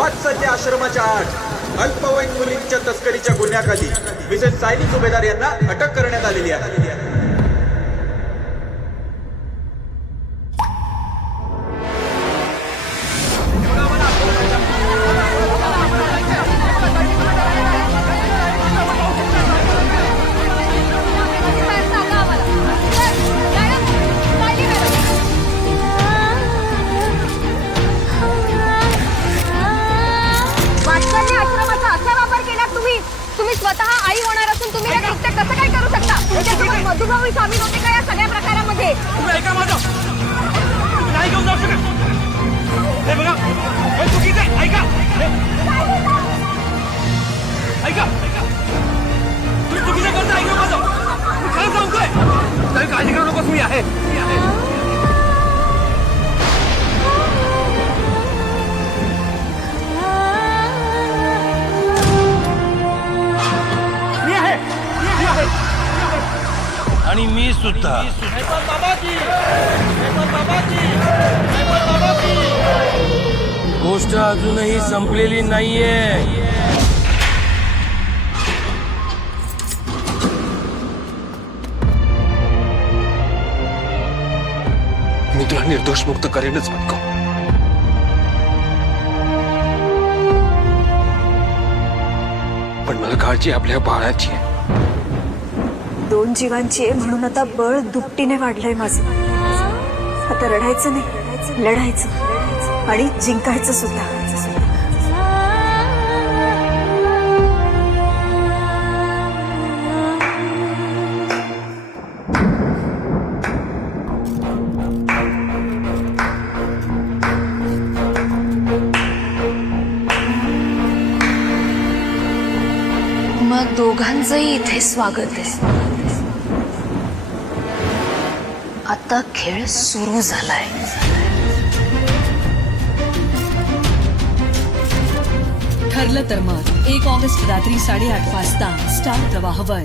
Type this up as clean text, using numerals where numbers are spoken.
वात्सल्य आश्रमाच्या आठ अल्पवयीन मुलींच्या तस्करीच्या गुन्ह्याखाली मिसेस सायली सुभेदार यांना अटक करण्यात आलेली आहे. तुम्ही स्वतः आई होणार असून तुम्ही हे कृत्य कसं काय करू शकता? त्याच्यासोबत मधुभाऊ सामील होते का या सगळ्या प्रकारामध्ये? तुम्ही ऐका माझं, तुम्ही नाही घेऊन जाऊ शकत. हे बघा, हे चुकीचं आहे. ऐका ऐका तुम्ही चुकीचं करता. ऐका माझं, मी खरं सांगतोय. काही काळजी करू नकोस, मी आहे. आणि मी सुद्धा. गोष्ट अजूनही संपलेली नाहीये. मी तुला निर्दोष मुक्त करेनच बायको. पण मला काळजी आपल्या बाळाची आहे. 2 जीवांची आहे म्हणून आता बळ दुपटीने वाढलंय माझं. आता रडायचं नाही, लढायचं आणि जिंकायचं सुद्धा. मग दोघांचंही इथे स्वागत आहे. आता खेळ सुरू झालाय. ठरलं तर मग 1 ऑगस्ट रात्री 8:30 वाजता स्टार प्रवाहवर.